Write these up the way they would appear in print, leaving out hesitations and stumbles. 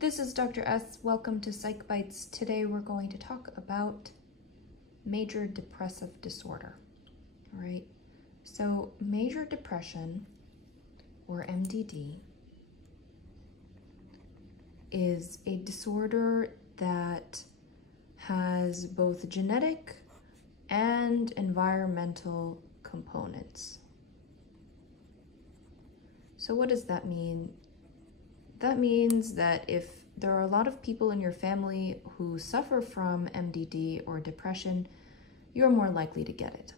This is Dr. S. Welcome to Psych Bites. Today we're going to talk about major depressive disorder. All right, so major depression, or MDD, is a disorder that has both genetic and environmental components. So what does that mean? That means that if there are a lot of people in your family who suffer from MDD or depression, you're more likely to get it.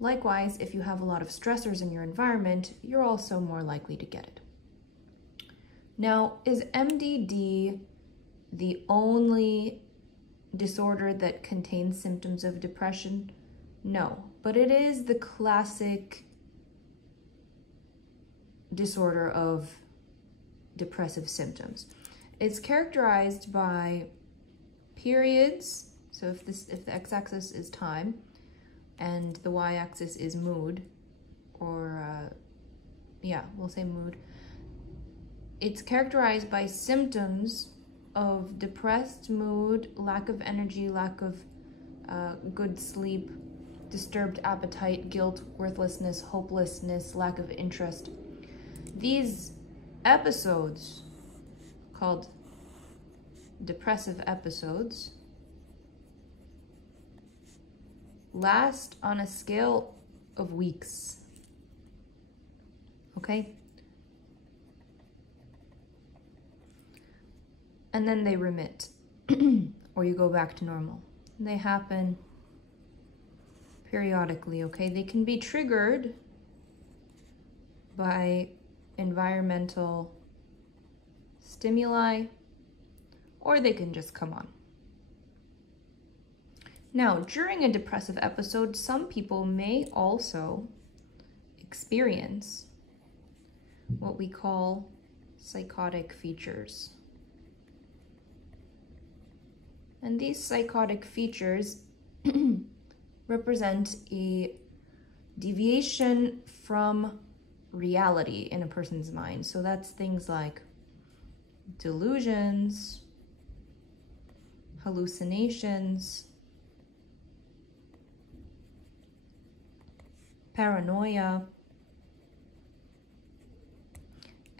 Likewise, if you have a lot of stressors in your environment, you're also more likely to get it. Now, is MDD the only disorder that contains symptoms of depression? No, but it is the classic disorder of depressive symptoms. It's characterized by periods. So if the x-axis is time and the y-axis is mood, or we'll say mood. It's characterized by symptoms of depressed mood, lack of energy, lack of good sleep, disturbed appetite, guilt, worthlessness, hopelessness, lack of interest. These episodes, called depressive episodes, last on a scale of weeks, okay? And then they remit, or you go back to normal. They happen periodically, okay? They can be triggered by environmental stimuli, or they can just come on. Now, during a depressive episode, some people may also experience what we call psychotic features. And these psychotic features represent a deviation from reality in a person's mind. So that's things like delusions, hallucinations, paranoia,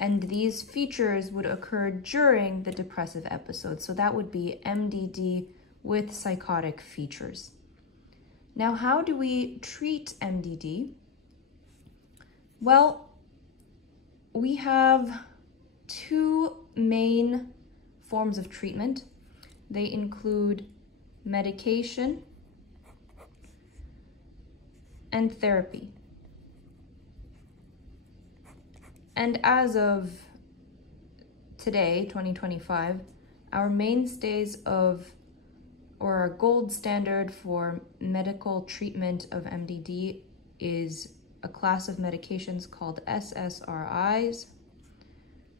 and these features would occur during the depressive episode. So that would be MDD with psychotic features. Now, how do we treat MDD? Well, we have two main forms of treatment. They include medication and therapy. And as of today, 2025, our mainstays or our gold standard for medical treatment of MDD is a class of medications called SSRIs,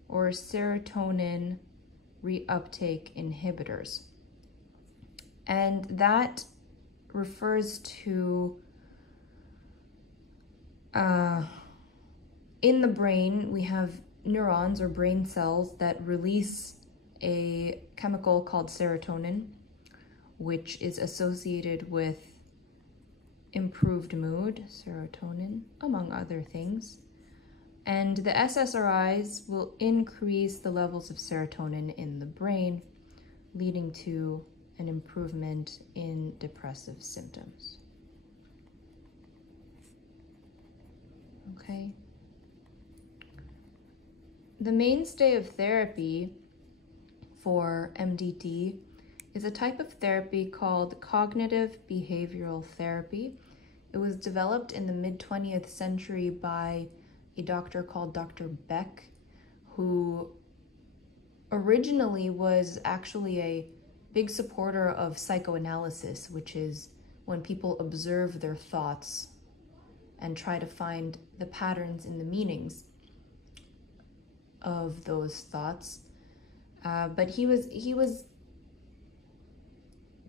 or serotonin reuptake inhibitors. And that refers to, in the brain, we have neurons or brain cells that release a chemical called serotonin, which is associated with improved mood, serotonin, among other things. And the SSRIs will increase the levels of serotonin in the brain, leading to an improvement in depressive symptoms. Okay. The mainstay of therapy for MDD is a type of therapy called cognitive behavioral therapy. It was developed in the mid-20th century by a doctor called Dr. Beck, who originally was actually a big supporter of psychoanalysis, which is when people observe their thoughts and try to find the patterns in the meanings of those thoughts. But he was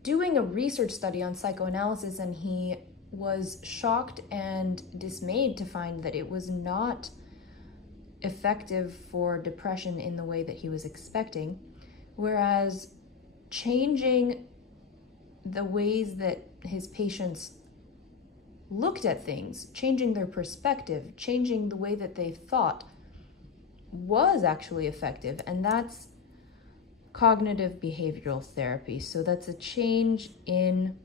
doing a research study on psychoanalysis, and he was shocked and dismayed to find that it was not effective for depression in the way that he was expecting, whereas changing the ways that his patients looked at things, changing their perspective, changing the way that they thought was actually effective, and that's cognitive behavioral therapy. So that's a change in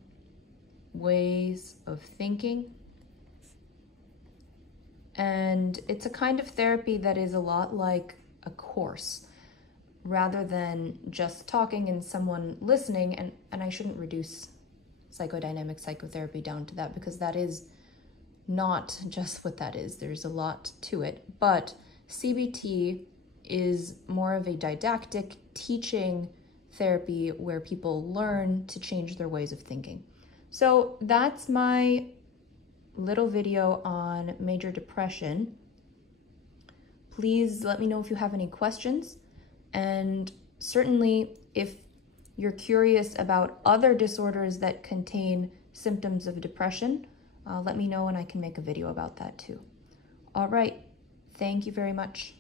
ways of thinking, and it's a kind of therapy that is a lot like a course rather than just talking and someone listening. And I shouldn't reduce psychodynamic psychotherapy down to that, because that is not just what that is. There's a lot to it. But CBT is more of a didactic teaching therapy where people learn to change their ways of thinking. So that's my little video on major depression. Please let me know if you have any questions. And certainly if you're curious about other disorders that contain symptoms of depression, let me know and I can make a video about that too. All right, thank you very much.